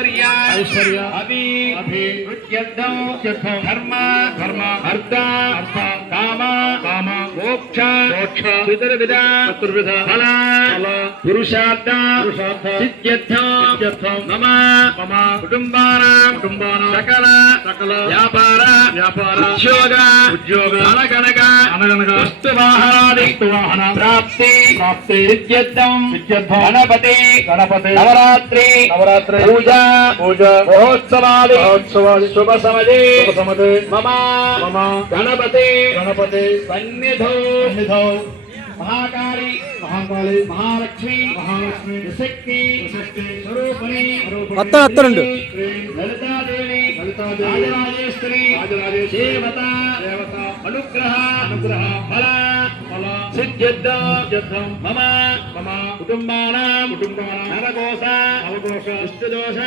ऐश्वर्य अभिवृद्ध्यर्थं धर्म अर्थ काम मोक्ष चतुर्विध फल पुरुषार्थ सिद्ध्यर्थं मम कुटुंबानां सकल व्यापार उद्योग अनगनग वस्तुवाहनादि प्राप्ति सिद्ध्यर्थं गणपति नवरात्रि पूजा महोत्सवादि शुभ समये मम गणपति सन्निधौ महाकाली महालक्ष्मी शक्ति स्वरूपिणी अत्तरंड ललितादेवी राजराजेश्वरी देवता अनुग्रह फल सिद्ध्यर्थं मम कुटुंबानां नरघोष इष्टदोष